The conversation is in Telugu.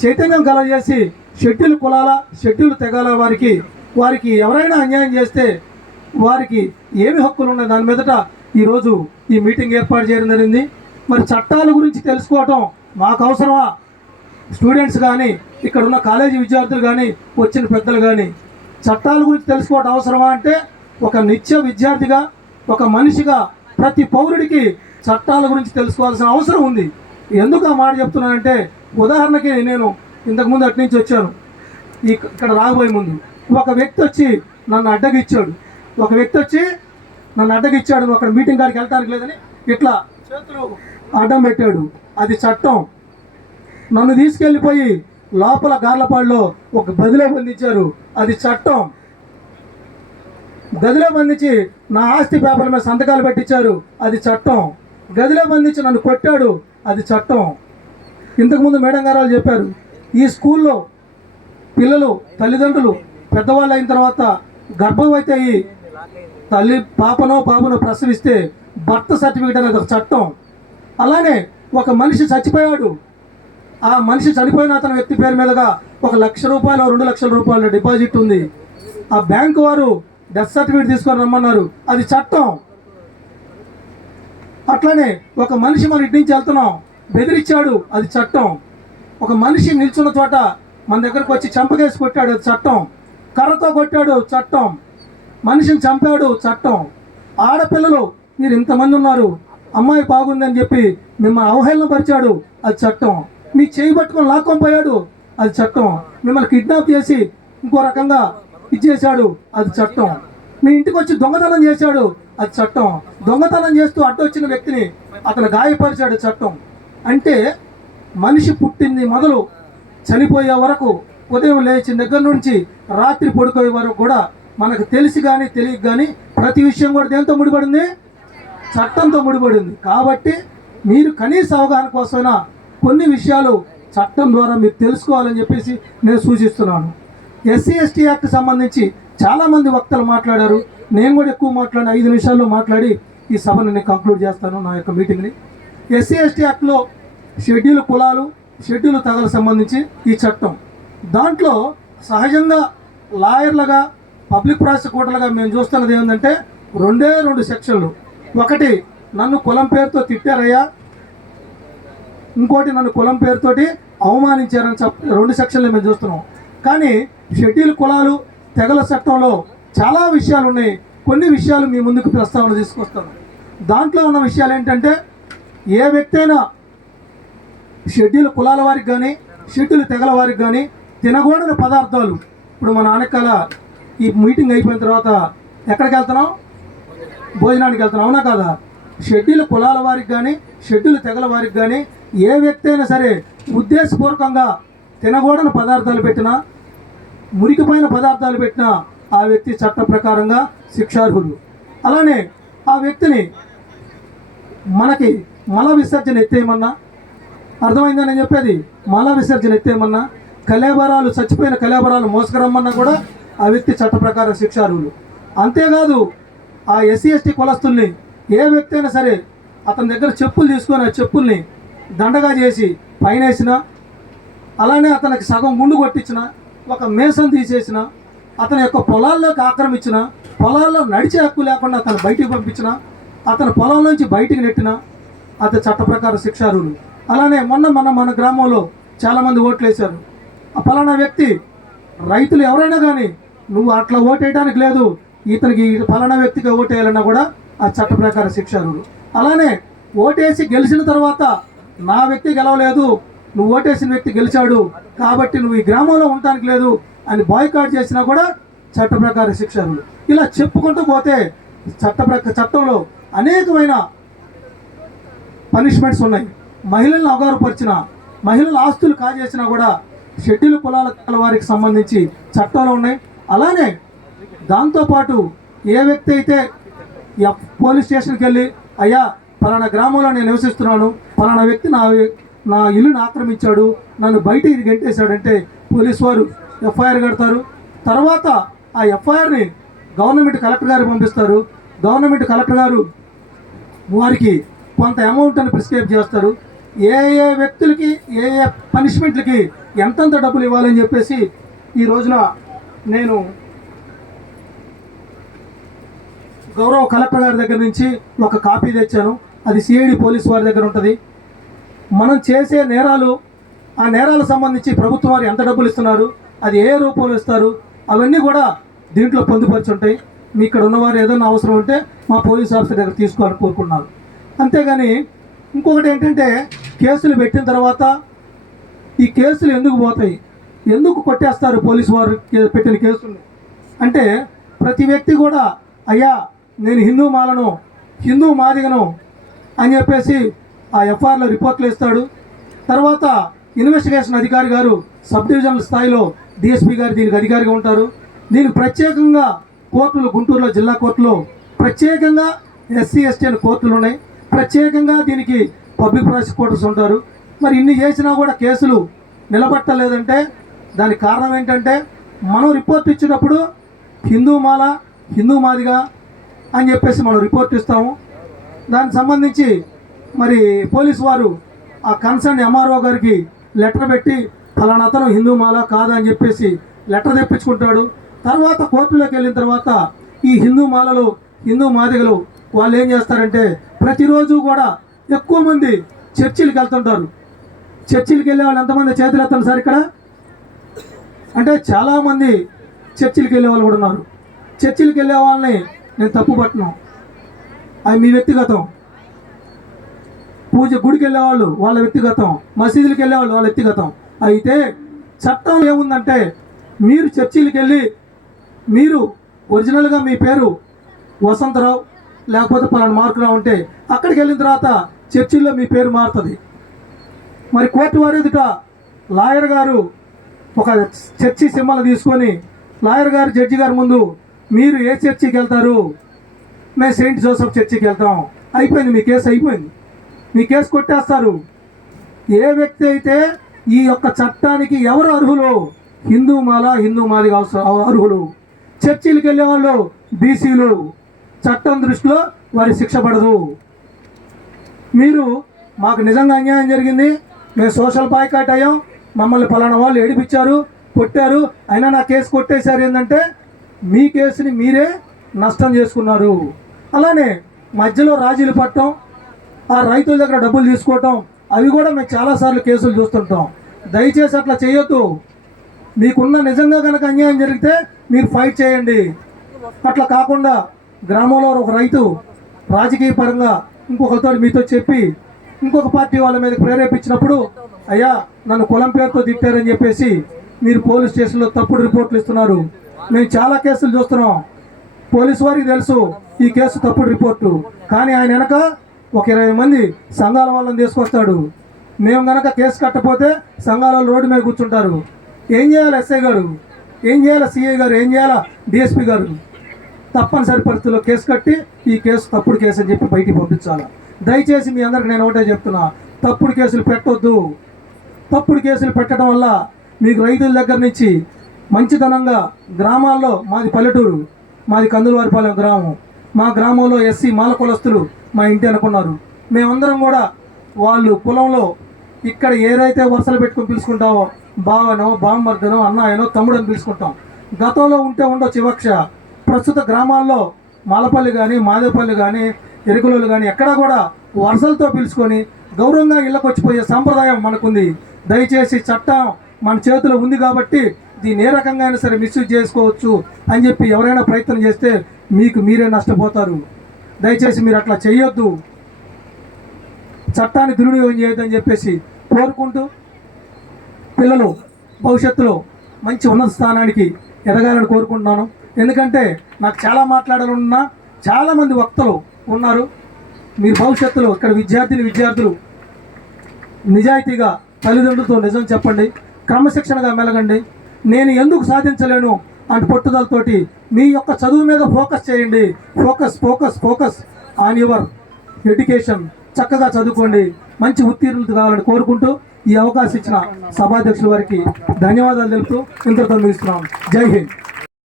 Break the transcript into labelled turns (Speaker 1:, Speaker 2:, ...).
Speaker 1: చైతన్యం కలగజేసి షెడ్యూల్ కులాల షెడ్యూల్ తెగాల వారికి వారికి ఎవరైనా అన్యాయం చేస్తే వారికి ఏమి హక్కులు ఉన్నాయి? దాని మీదట ఈరోజు ఈ మీటింగ్ ఏర్పాటు చేయడం జరిగింది. మరి చట్టాల గురించి తెలుసుకోవటం మాకు అవసరమా? స్టూడెంట్స్ కానీ ఇక్కడ ఉన్న కాలేజీ విద్యార్థులు కానీ వచ్చిన పెద్దలు కానీ చట్టాల గురించి తెలుసుకోవడం అవసరమా అంటే ఒక నిత్య విద్యార్థిగా ఒక మనిషిగా ప్రతి పౌరుడికి చట్టాల గురించి తెలుసుకోవాల్సిన అవసరం ఉంది. ఎందుకు ఆ మాట చెప్తున్నానంటే ఉదాహరణకి నేను ఇంతకుముందు అటు నుంచి వచ్చాను. ఇక్కడ రాబోయే ముందు. ఒక వ్యక్తి వచ్చి నన్ను అడ్డగిచ్చాడు. ఒక వ్యక్తి వచ్చి నన్ను అడ్డగిచ్చాడు నువ్వు అక్కడ మీటింగ్ కాడికి వెళ్ళటానికి లేదని ఇట్లా చేతులు అడ్డం పెట్టాడు. అది చట్టం. నన్ను తీసుకెళ్ళిపోయి లోపల గార్లపాడులో ఒక గదిలో బంధించారు. అది చట్టం. గదిలో బంధించి నా ఆస్తి పేపర్ మీద సంతకాలు పెట్టించారు. అది చట్టం. గదిలో బంధించి నన్ను కొట్టాడు. అది చట్టం. ఇంతకుముందు మేడం గారు వాళ్ళు చెప్పారు ఈ స్కూల్లో పిల్లలు తల్లిదండ్రులు పెద్దవాళ్ళు అయిన తర్వాత గర్భవతి అయ్యి తల్లి పాపనో బాబునో ప్రసవిస్తే బర్త్ సర్టిఫికేట్ అనేది ఒక చట్టం. అలానే ఒక మనిషి చచ్చిపోయాడు. ఆ మనిషి చనిపోయిన అతని వ్యక్తి పేరు మీదుగా ఒక లక్ష రూపాయలు రెండు లక్షల రూపాయల డిపాజిట్ ఉంది. ఆ బ్యాంకు వారు డెత్ సర్టిఫికేట్ తీసుకొని రమ్మన్నారు. అది చట్టం. అట్లానే ఒక మనిషి మన ఇంటి నుంచి వెళ్తున్నాం. బెదిరించాడు. అది చట్టం. ఒక మనిషి నిల్చున్న చోట మన దగ్గరకు వచ్చి చంపకేసి కొట్టాడు. అది చట్టం. కర్రతో కొట్టాడు. చట్టం. మనిషిని చంపాడు. చట్టం. ఆడపిల్లలు మీరు ఇంతమంది ఉన్నారు. అమ్మాయి బాగుందని చెప్పి మిమ్మల్ని అవహేళనపరిచాడు అది చట్టం. మీ చేయి పట్టుకొని లాక్కొని పోయాడు. అది చట్టం. మిమ్మల్ని కిడ్నాప్ చేసి ఇంకో రకంగా ఇచ్చేసాడు అది చట్టం. మీ ఇంటికి వచ్చి దొంగతనం చేశాడు. అది చట్టం. దొంగతనం చేస్తూ అడ్డొచ్చిన వ్యక్తిని అతను గాయపరిచాడు. చట్టం. అంటే మనిషి పుట్టింది మొదలు చనిపోయే వరకు ఉదయం లేచిన దగ్గర నుంచి రాత్రి పడుకోయే వరకు కూడా మనకు తెలిసి కానీ తెలియక కానీ ప్రతి విషయం కూడా దేంతో ముడిపడింది? చట్టంతో ముడిపడింది. కాబట్టి మీరు కనీస అవగాహన కోసమైనా కొన్ని విషయాలు చట్టం ద్వారా మీరు తెలుసుకోవాలని చెప్పేసి నేను సూచిస్తున్నాను. ఎస్సీ ఎస్టీ యాక్ట్ సంబంధించి చాలామంది వక్తలు మాట్లాడారు. నేను కూడా ఎక్కువ మాట్లాడి ఐదు నిమిషాల్లో మాట్లాడి ఈ సభను నేను కంక్లూడ్ చేస్తాను నా యొక్క మీటింగ్ని ఎస్సీ ఎస్టీ యాక్ట్లో షెడ్యూల్ కులాలు షెడ్యూల్ తెగలకు సంబంధించి ఈ చట్టం. దాంట్లో సహజంగా లాయర్లుగా పబ్లిక్ ప్రాసిక్యూటర్లుగా మేము చూస్తున్నది ఏంటంటే రెండే రెండు సెక్షన్లు. ఒకటి నన్ను కులం పేరుతో తిట్టారయ్యా. ఇంకోటి నన్ను కులం పేరుతోటి అవమానించారని చెప్ రెండు సెక్షన్లు మేము చూస్తున్నాం. కానీ షెడ్యూల్ కులాలు తెగల చట్టంలో చాలా విషయాలు ఉన్నాయి. కొన్ని విషయాలు మీ ముందుకు ప్రస్తావన తీసుకొస్తాను. దాంట్లో ఉన్న విషయాలు ఏంటంటే ఏ వ్యక్తి అయినా షెడ్యూల్ కులాల వారికి కానీ షెడ్యూల్ తెగల వారికి కానీ తినకూడని పదార్థాలు. ఇప్పుడు మన ఆనకాల ఈ మీటింగ్ అయిపోయిన తర్వాత ఎక్కడికి వెళ్తున్నాం భోజనానికి వెళ్తున్నాం అవునా కదా? షెడ్యూల్ కులాల వారికి కానీ షెడ్యూల్ తెగల వారికి కానీ ఏ వ్యక్తి అయినా సరే ఉద్దేశపూర్వకంగా తినకూడని పదార్థాలు పెట్టినా మురికిపోయిన పదార్థాలు పెట్టినా ఆ వ్యక్తి చట్ట ప్రకారంగా శిక్షార్హుడు. అలానే ఆ వ్యక్తిని మనకి మల విసర్జన ఎత్తేయమన్నా అర్థమైందని నేను చెప్పేది? మల విసర్జన ఎత్తేమన్నా కలేబరాలు చచ్చిపోయిన కలేబరాలు మోసుకురమ్మన్నా కూడా ఆ వ్యక్తి చట్ట ప్రకారం శిక్షార్హులు అంతేకాదు ఆ ఎస్సీ ఎస్టీ కులస్తుల్ని ఏ వ్యక్తి అయినా సరే అతని దగ్గర చెప్పులు తీసుకొని ఆ చెప్పుల్ని దండగా చేసి పైన వేసినా అలానే అతనికి సగం గుండు కొట్టించిన ఒక మేసం తీసేసిన అతని యొక్క పొలాల్లోకి ఆక్రమించిన పొలాల్లో నడిచే హక్కు లేకుండా అతను బయటికి పంపించిన అతని పొలం నుంచి బయటికి నెట్టిన అతని చట్ట ప్రకారం శిక్షారులు అలానే మొన్న మన మన గ్రామంలో చాలామంది ఓట్లు వేశారు ఆ ఫలానా వ్యక్తి రైతులు ఎవరైనా కానీ నువ్వు అట్లా ఓటేయడానికి లేదు. ఇతనికి ఫలానా వ్యక్తికి ఓటేయాలన్నా కూడా ఆ చట్ట ప్రకారం శిక్షార్హులు అలానే ఓటేసి గెలిచిన తర్వాత నా వ్యక్తి గెలవలేదు. నువ్వు ఓటేసిన వ్యక్తి గెలిచాడు. కాబట్టి నువ్వు ఈ గ్రామంలో ఉండటానికి లేదు. అని బాయ్కాట్ చేసినా కూడా చట్ట ప్రకారం శిక్షార్హులు ఇలా చెప్పుకుంటూ పోతే చట్ట ప్రక చట్టంలో అనేకమైన పనిష్మెంట్స్ ఉన్నాయి. మహిళలను అగౌరవపరిచిన మహిళల ఆస్తులు కాజేసినా కూడా షెడ్యూల్ కులాల వారికి సంబంధించి చట్టాలు ఉన్నాయి. అలానే దాంతోపాటు ఏ వ్యక్తి అయితే ఎఫ్ పోలీస్ స్టేషన్కి వెళ్ళి అయ్యా పలానా గ్రామంలో నేను నివసిస్తున్నాను పలానా వ్యక్తి నా నా ఇల్లుని ఆక్రమించాడు నన్ను బయటికి గెంటేశాడంటే పోలీసు వారు ఎఫ్ఐఆర్ కడతారు. తర్వాత ఆ ఎఫ్ఐఆర్ని గవర్నమెంట్ కలెక్టర్ గారికి పంపిస్తారు. గవర్నమెంట్ కలెక్టర్ గారు వారికి కొంత అమౌంట్ అని ప్రిస్క్రైబ్ చేస్తారు. ఏ ఏ వ్యక్తులకి ఏ ఏ పనిష్మెంట్లకి ఎంతెంత డబ్బులు ఇవ్వాలని చెప్పేసి ఈ రోజున నేను గౌరవ కలెక్టర్ గారి దగ్గర నుంచి ఒక కాపీ తెచ్చాను. అది సిఐడి పోలీస్ వారి దగ్గర ఉంటుంది. మనం చేసే నేరాలు ఆ నేరాలకు సంబంధించి ప్రభుత్వం వారు ఎంత డబ్బులు ఇస్తున్నారు అది ఏ రూపంలో ఇస్తారు అవన్నీ కూడా దీంట్లో పొందుపరిచి ఉంటాయి మీ ఇక్కడ ఉన్నవారు ఏదైనా అవసరం ఉంటే మా పోలీస్ ఆఫీసర్ దగ్గర తీసుకోవాలని కోరుకున్నాను అంతేగాని ఇంకొకటి ఏంటంటే కేసులు పెట్టిన తర్వాత ఈ కేసులు ఎందుకు పోతాయి? ఎందుకు కొట్టేస్తారు పోలీసు వారు పెట్టిన కేసులు అంటే ప్రతి వ్యక్తి కూడా అయ్యా నేను హిందూ మాలను హిందూ మాదిగను అని చెప్పేసి ఆ ఎఫ్ఐఆర్లో రిపోర్ట్లు ఇస్తాడు తర్వాత ఇన్వెస్టిగేషన్ అధికారి గారు సబ్ డివిజనల్ స్థాయిలో డిఎస్పీ గారు దీనికి అధికారిగా ఉంటారు. దీనికి ప్రత్యేకంగా కోర్టులు గుంటూరులో జిల్లా కోర్టులో ప్రత్యేకంగా ఎస్సీ ఎస్టీ అని కోర్టులు ఉన్నాయి. ప్రత్యేకంగా దీనికి పబ్లిక్ ప్రాసిక్యూటర్స్ ఉంటారు. మరి ఇన్ని చేసినా కూడా కేసులు నిలబట్టలేదంటే దానికి కారణం ఏంటంటే మనం రిపోర్ట్ ఇచ్చినప్పుడు హిందూ మాల హిందూ మాదిగా అని చెప్పేసి మనం రిపోర్ట్ ఇస్తాము. దానికి సంబంధించి మరి పోలీసు వారు ఆ కన్సర్న్ ఎంఆర్ఓ గారికి లెటర్ పెట్టి ఫలానా అతను హిందూ మాల కాదని అని చెప్పేసి లెటర్ తెప్పించుకుంటాడు. తర్వాత కోర్టులోకి వెళ్ళిన తర్వాత ఈ హిందూ మాలలు హిందూ మాదిగలు వాళ్ళు ఏం చేస్తారంటే ప్రతిరోజు కూడా ఎక్కువ మంది చర్చిలకు వెళ్తుంటారు. చర్చిలకు వెళ్ళే వాళ్ళు ఎంతమంది చేతులు ఎత్తండి సార్ ఇక్కడ? అంటే చాలామంది చర్చిలకు వెళ్ళే వాళ్ళు కూడా ఉన్నారు. చర్చిలకు వెళ్ళే వాళ్ళని నేను తప్పు పట్టను. అది మీ వ్యక్తిగతం. పూజ గుడికి వెళ్ళేవాళ్ళు వాళ్ళ వ్యక్తిగతం. మసీదులకు వెళ్ళేవాళ్ళు వాళ్ళ వ్యక్తిగతం. అయితే చట్టం ఏముందంటే మీరు చర్చిలకు వెళ్ళి మీరు ఒరిజినల్గా మీ పేరు వసంతరావు లేకపోతే పలానా మార్కులా ఉంటే అక్కడికి వెళ్ళిన తర్వాత చర్చిల్లో మీ పేరు మారుతుంది. మరి కోర్టు వారి ఎదుట లాయర్ గారు ఒక చర్చి సింహలు తీసుకొని లాయర్ గారు జడ్జి గారి ముందు మీరు ఏ చర్చికి వెళ్తారు? మేము సెయింట్ జోసఫ్ చర్చికి వెళ్తాం. అయిపోయింది మీ కేసు అయిపోయింది. మీ కేసు కొట్టేస్తారు. ఏ వ్యక్తి అయితే ఈ యొక్క చట్టానికి ఎవరు అర్హులు? హిందూ మాల హిందూ మాది అర్హులు. చర్చిలకు వెళ్ళేవాళ్ళు బీసీలు. చట్టం దృష్టిలో వారి శిక్ష పడదు. మీరు మాకు నిజంగా అన్యాయం జరిగింది. మేము సోషల్ బాయ్కాట్ అయ్యాం. మమ్మల్ని పలానా వాళ్ళు ఏడిపించారు కొట్టారు. అయినా నా కేసు కొట్టేశారు ఏంటంటే మీ కేసుని మీరే నష్టం చేసుకున్నారు. అలానే మధ్యలో రాజీలు పట్టడం ఆ రైతుల దగ్గర డబ్బులు తీసుకోవటం అవి కూడా మేము చాలాసార్లు కేసులు చూస్తుంటాం. దయచేసి అట్లా చేయొద్దు. మీకున్న నిజంగా కనుక అన్యాయం జరిగితే మీరు ఫైట్ చేయండి. అట్లా కాకుండా గ్రామంలో ఒక రైతు రాజకీయ పరంగా ఇంకొకరితో మీతో చెప్పి ఇంకొక పార్టీ వాళ్ళ మీద ప్రేరేపించినప్పుడు అయ్యా నన్ను కులం పేరుతో తిట్టారని చెప్పేసి మీరు పోలీస్ స్టేషన్లో తప్పుడు రిపోర్ట్లు ఇస్తున్నారు. మేము చాలా కేసులు చూస్తున్నాం. పోలీసు వారికి తెలుసు ఈ కేసు తప్పుడు రిపోర్టు. కానీ ఆయన వెనక ఒక ఇరవై మంది సంఘాల వాళ్ళని తీసుకొస్తాడు. మేము కనుక కేసు కట్టపోతే సంఘాల వాళ్ళు రోడ్డు మీద కూర్చుంటారు. ఏం చేయాలి ఎస్ఐ గారు? ఏం చేయాలి సిఐ గారు? ఏం చేయాలా డిఎస్పి గారు? తప్పనిసరి పరిస్థితుల్లో కేసు కట్టి ఈ కేసు తప్పుడు కేసు అని చెప్పి బయటికి పంపించాలి? దయచేసి మీ అందరికి నేను ఒకటే చెప్తున్నా తప్పుడు కేసులు పెట్టొద్దు. తప్పుడు కేసులు పెట్టడం వల్ల మీకు రైతుల దగ్గర నుంచి మంచితనంగా గ్రామాల్లో మాది పల్లెటూరు మాది కందులవారిపాలెం గ్రామం. మా గ్రామంలో ఎస్సీ మాల కులస్తులు మా ఇంటి అనుకున్నారు. మేమందరం కూడా వాళ్ళు కులంలో ఇక్కడ ఏదైతే వరుసలు పెట్టుకుని పిలుచుకుంటామో బావనో బామ్మర్దనో అన్నాయనో తమ్ముడు అని పిలుచుకుంటాం. గతంలో ఉంటే ఉండొచ్చు వివక్ష ప్రస్తుత గ్రామాల్లో మాలపల్లి కానీ మాదేపల్లి కానీ ఎరుకులోలు కానీ ఎక్కడా కూడా వరుసలతో పిలుచుకొని గౌరవంగా ఇళ్ళకి వచ్చిపోయే సంప్రదాయం మనకుంది. దయచేసి చట్టం మన చేతిలో ఉంది కాబట్టి దీన్ని ఏ రకంగా అయినా సరే మిస్యూజ్ చేసుకోవచ్చు అని చెప్పి ఎవరైనా ప్రయత్నం చేస్తే మీకు మీరే నష్టపోతారు. దయచేసి మీరు అట్లా చేయొద్దు. చట్టాన్ని దుర్వినియోగం చేయొద్దని చెప్పేసి కోరుకుంటూ పిల్లలు భవిష్యత్తులో మంచి ఉన్నత స్థానానికి ఎదగాలని కోరుకుంటున్నాను. ఎందుకంటే నాకు చాలా మాట్లాడాలన్నా చాలామంది వక్తలు ఉన్నారు. మీరు భవిష్యత్తులో ఇక్కడ విద్యార్థిని విద్యార్థులు నిజాయితీగా తల్లిదండ్రులతో నిజం చెప్పండి క్రమశిక్షణగా మెలగండి. నేను ఎందుకు సాధించలేను అంటే పట్టుదలతోటి మీ యొక్క చదువు మీద ఫోకస్ చేయండి. Focus focus focus on your education. చక్కగా చదువుకోండి. మంచి ఉత్తీర్ణులు కావాలని కోరుకుంటూ ఈ అవకాశం ఇచ్చిన సభాధ్యక్షుల వారికి ధన్యవాదాలు తెలుపుతూ ఇంతటితో ముగిస్తున్నాం. జై హింద్.